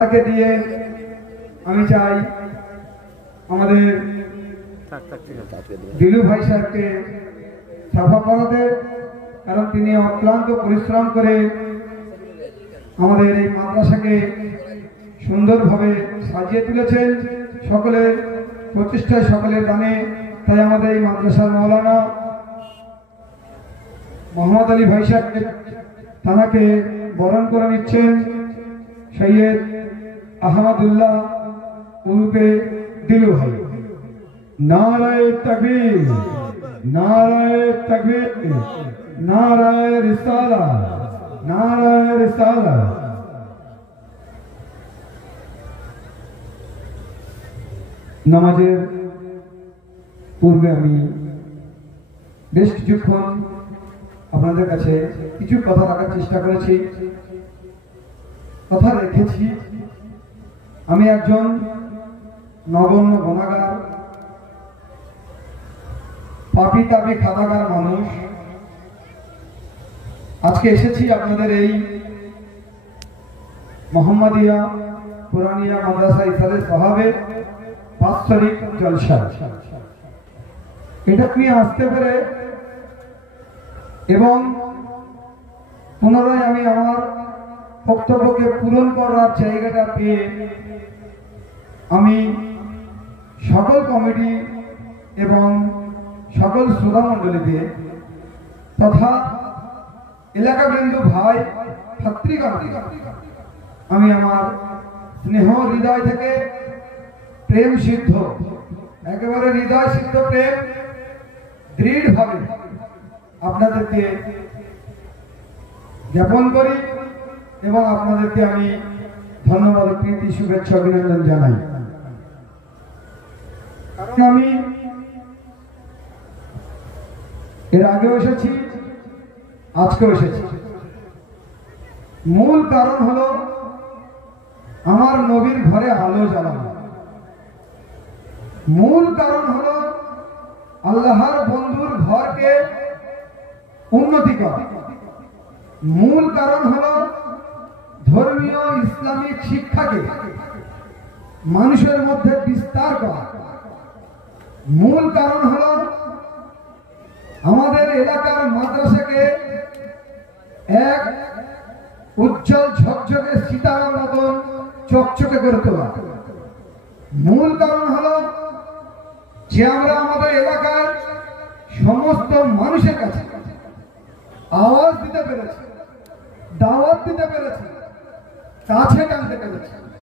তাকে দিয়ে আমি চাই আমাদের দিলু ভাই সাহেবকে সাফা করাতে, কারণ তিনি অক্লান্ত পরিশ্রম করে আমাদের এই মাদ্রাসাকে সুন্দরভাবে সাজিয়ে তুলেছেন সকলের প্রচেষ্টায়, সকলের দানে। তাই আমাদের এই মাদ্রাসার মাওলানা মোহাম্মদ আলী ভাই সাহেব তাকে বরণ করে নিচ্ছেন সৈয়দ আহমদুল্লাহ উরুফে দিলু ভাই। নারায়ে তাকবীর, নারায়ে তাকবীর, নারায়ে রিসালাত, নারায়ে রিসালাত। নামাজের পূর্বে আমি বেশ কিছুক্ষণ আপনাদের কাছে কিছু কথা রাখার চেষ্টা করেছি, কথা রেখেছি। আমি একজন নগণ্য গুনাহগার, পাপী তাপী খাতাগার মানুষ। আজকে এসেছি আপনাদের এই মোহাম্মদিয়া কুরআনিয়া মাদ্রাসা ইরশাদে সহাবে বাৎসরিক জলসা। এটা নিয়ে আসতে পেরে এবং পুনরায় আমি আমার বক্তব্যকে পূরণ করার জায়গাটা পেয়ে আমি সকল কমিটি এবং সকল শ্রোতামণ্ডলীকে তথা এলাকাবৃন্দ ভাই ভাতৃগণকে আমি আমার স্নেহ হৃদয় থেকে প্রেম সিদ্ধ, একেবারে হৃদয় সিদ্ধ প্রেম দৃঢ়ভাবে আপনাদেরকে জ্ঞাপন করি এবং আপনাদেরকে আমি ধন্যবাদ, প্রীতি, শুভেচ্ছা, অভিনন্দন জানাই। কারণ আমি এর আগেও এসেছি, আজকেও এসেছি। মূল কারণ হলো আমার নবীর ঘরে আলো জ্বালানো। মূল কারণ হলো আল্লাহর বন্ধুর ঘরকে উন্নতি করা। মূল কারণ হলো ধর্মীয় ইসলামিক শিক্ষাকে মানুষের মধ্যে বিস্তার করা। মূল কারণ হলো আমাদের এলাকার মাদ্রাসাকে এক উজ্জ্বল ঝকঝকে সীতারার মতন চকচকে করে তোলা। মূল কারণ হলো যে আমরা আমাদের এলাকার সমস্ত মানুষের কাছে আওয়াজ দিতে পেরেছি, দাওয়াত দিতে পেরেছি, কাছে টানতে পেরেছি।